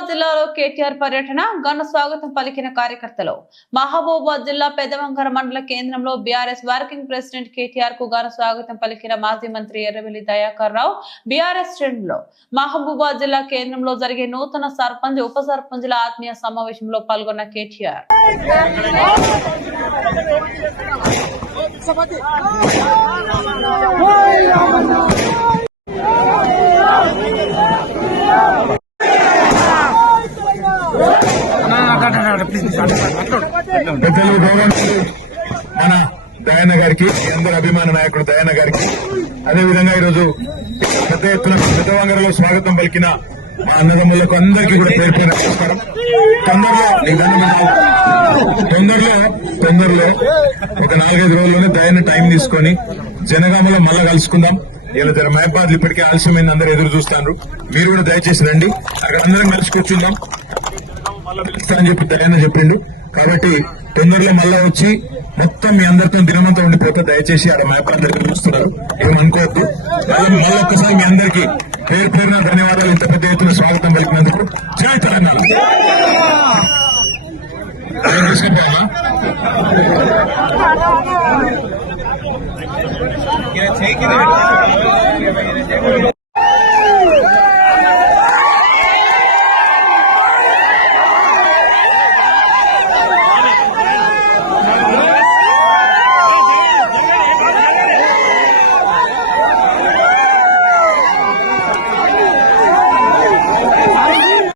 మహబూబాబాద్ జిల్లాలో కేటీఆర్ పర్యటన ఘన స్వాగతం పలికిన కార్యకర్తలు. మహబూబాబాద్ జిల్లా పెదవంకర మండల కేంద్రంలో బీఆర్ఎస్ వర్కింగ్ ప్రెసిడెంట్ కేటీఆర్ కు ఘన స్వాగతం పలికిన మాజీ మంత్రి ఎర్రబెల్లి దయాకర్ రావు బీఆర్ఎస్ శ్రేణుల్లో. మహబూబాబాద్ జిల్లా కేంద్రంలో జరిగే నూతన సర్పంచ్ ఉప సర్పంచ్ల ఆత్మీయ సమావేశంలో పాల్గొన్న కేటీఆర్ మన దయాన్న గారికి, అందరి అభిమాన నాయకుడు దయాన్న గారికి, అదేవిధంగా ఈరోజు పెద్ద ఎత్తున పెద్దవంగరలో స్వాగతం పలికిన మా అన్నదమ్ములకు అందరికీ కూడా పేరు పేరు నమస్కారం. తొందరలో ఒక 4-5 రోజుల్లోనే దయాన్న టైం తీసుకొని జనగామలో మళ్ళా కలుసుకుందాం. ఇలా జర మహబాద్ ఇప్పటికే ఆలస్యమైన అందరూ ఎదురు చూస్తున్నారు. మీరు కూడా దయచేసి రండి, అక్కడ అందరం కలిసి కూర్చుందాం. మళ్ళా పిలుస్తానని చెప్పి దయాన్న చెప్పిండు. కాబట్టి తొందరలో మళ్ళా వచ్చి మొత్తం మీ అందరితో దినమంతా ఉండిపోతే దయచేసి ఆడ మహబాద్ దగ్గర చూస్తున్నారు, ఏమనుకోవద్దు. మళ్ళీ ఒక్కసారి మీ అందరికీ పేరు పేరున ధన్యవాదాలు. ఇంత పెద్ద ఎత్తున స్వాగతం పలికినందుకు జై తెలంగాణ.